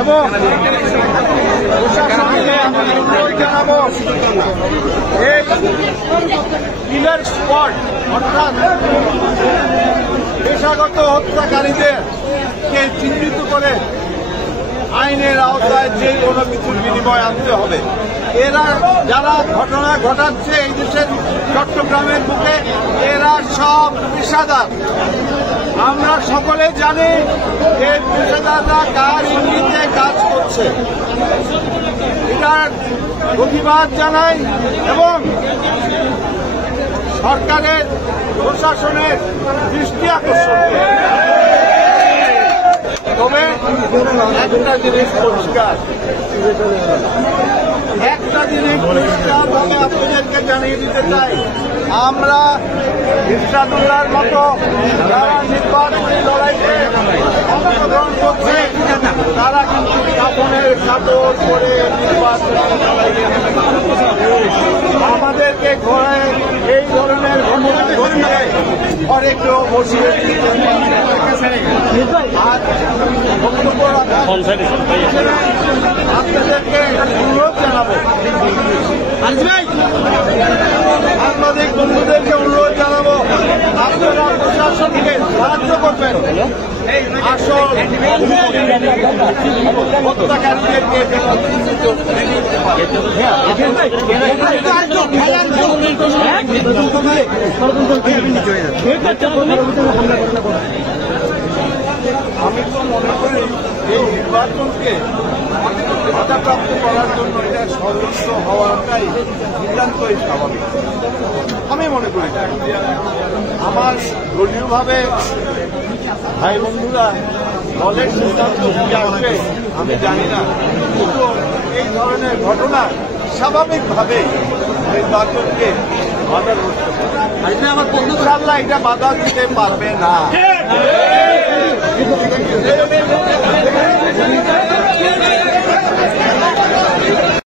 এবং জানাবো এই কিলার স্পট অর্থাৎ পেশাগত হত্যাকারীদেরকে চিহ্নিত করে আইনের আওতায় যে কোনো কিছুর বিনিময় আনতে হবে। এরা যারা ঘটনা ঘটাচ্ছে এই দেশের চট্টগ্রামের বুকে, এরা সব পেশাদার। আমরা সকলে জানি যে পেশাদাররা কার ইঙ্গিতে কাজ করছে। এটার প্রতিবাদ জানাই এবং সরকারের প্রশাসনের দৃষ্টি আকর্ষণ করি। তবে একটা জিনিস পরিষ্কার, ভাবে আপনাদেরকে জানিয়ে দিতে চাই, আমরা ইরশাদুল্লাহর মতো যারা নির্বাচনী লড়াইতে অংশগ্রহণ করছে তারা কিন্তু কাফনের কাপড় পরে নির্বাচনী লড়াইয়ে আমাদেরকে ঘরে এই ধরনের ঘটনা ঘটলে ঘরে কেউ বসিয়ে আর বক্তব্য আপনাদেরকে অনুরোধ জানাবো, সাংবাদিক বন্ধুদেরকে অনুরোধ জানাবো, আপনারা প্রশাসনকে সাহায্য করবেন আসল হত্যাকারীদেরকে আমি তো মনে করি এই নির্বাচনকে বাধাপ্রাপ্ত করার জন্য এটা ষড়যন্ত্র হওয়াটাই নিতান্তই স্বাভাবিক আমি মনে করি। আমার দলীয়ভাবে ভাই বন্ধুরা দলের সিদ্ধান্ত কি আসবে আমি জানি না, কিন্তু এই ধরনের ঘটনা স্বাভাবিকভাবে নির্বাচনকে বাধা করতে পারে। আমার বন্ধু আল্লাহ এটা বাধা দিতে পারবে না।